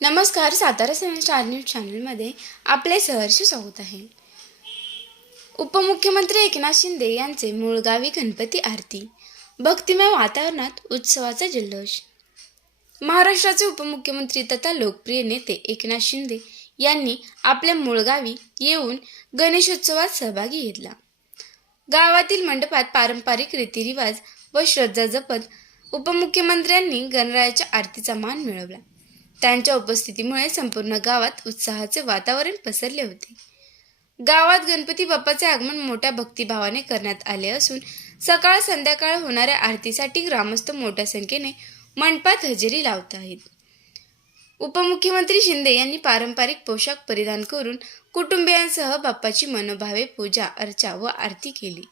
नमस्कार सातारा सेवन star news चॅनलमध्ये आपले सहर्ष स्वागत आहे. उपमुख्यमंत्री एकनाथ शिंदे यांचे मूळगावी गणपती आरती. भक्तिमय वातावरणात उत्सवाचा जल्लोष. महाराष्ट्राचे उपमुख्यमंत्री तथा लोकप्रिय नेते एकनाथ शिंदे यांनी आपल्या मूळगावी येऊन गणेशोत्सवात सहभागी घेतला. गावातील मंडपात पारंपरिक रीतिरिवाज व श्रद्धा जपत उपमुख्यमंत्र्यांनी गणरायाच्या आरतीचा मान मिळवला. त्यांच्या उपस्थितीमुळे संपूर्ण गावात उत्साहाचे वातावरण पसरले होते. गावात गणपती बाप्पाचे आगमन मोठ्या भक्तिभावाने करण्यात आले असून सकाळ संध्याकाळ होणाऱ्या आरतीसाठी ग्रामस्थ मोठ्या संख्येने मंडपात हजेरी लावत आहेत. उपमुख्यमंत्री शिंदे यांनी पारंपरिक पोशाख परिधान करून कुटुंबियांसह बाप्पाची मनोभावे पूजा अर्चा व आरती केली.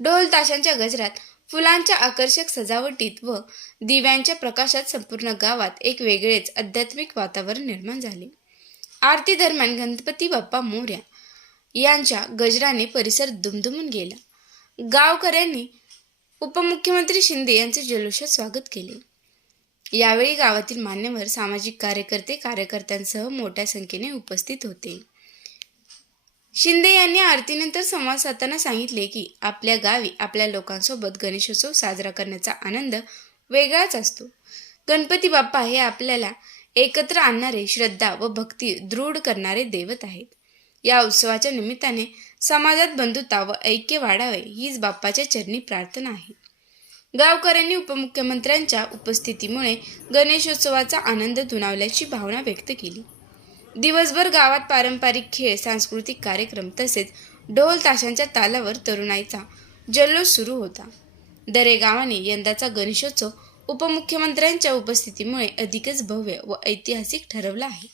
ढोल ताशांच्या गजरात फुलांच्या आकर्षक सजावटीत व दिव्यांच्या प्रकाशात संपूर्ण गावात एक वेगळेच आध्यात्मिक वातावरण निर्माण झाले. आरती दरम्यान गणपती बाप्पा मोर्या यांच्या गजराने परिसर दुमदुमून गेला. गावकऱ्यांनी उपमुख्यमंत्री शिंदे यांचे जल्लोषात स्वागत केले. यावेळी गावातील मान्यवर सामाजिक कार्यकर्ते कार्यकर्त्यांसह मोठ्या संख्येने उपस्थित होते. शिंदे यांनी आरतीनंतर संवाद साधताना सांगितले की आपल्या गावी आपल्या लोकांसोबत गणेशोत्सव साजरा करण्याचा आनंद वेगळाच असतो. गणपती बाप्पा हे आपल्याला एकत्र आणणारे श्रद्धा व भक्ती दृढ करणारे दैवत आहेत. या उत्सवाच्या निमित्ताने समाजात बंधुता व ऐक्य वाढावे हीच बाप्पाच्या चरणी प्रार्थना आहे. गावकऱ्यांनी उपमुख्यमंत्र्यांच्या उपस्थितीमुळे गणेशोत्सवाचा आनंद दुणावल्याची भावना व्यक्त केली. दिवसभर गावात पारंपरिक खेळ सांस्कृतिक कार्यक्रम तसेच ढोल ताशांच्या तालावर तरुणाईचा जल्लोष सुरू होता. दरे गावाने यंदाचा गणेशोत्सव उपमुख्यमंत्र्यांच्या उपस्थितीमुळे अधिकच भव्य व ऐतिहासिक ठरवला आहे.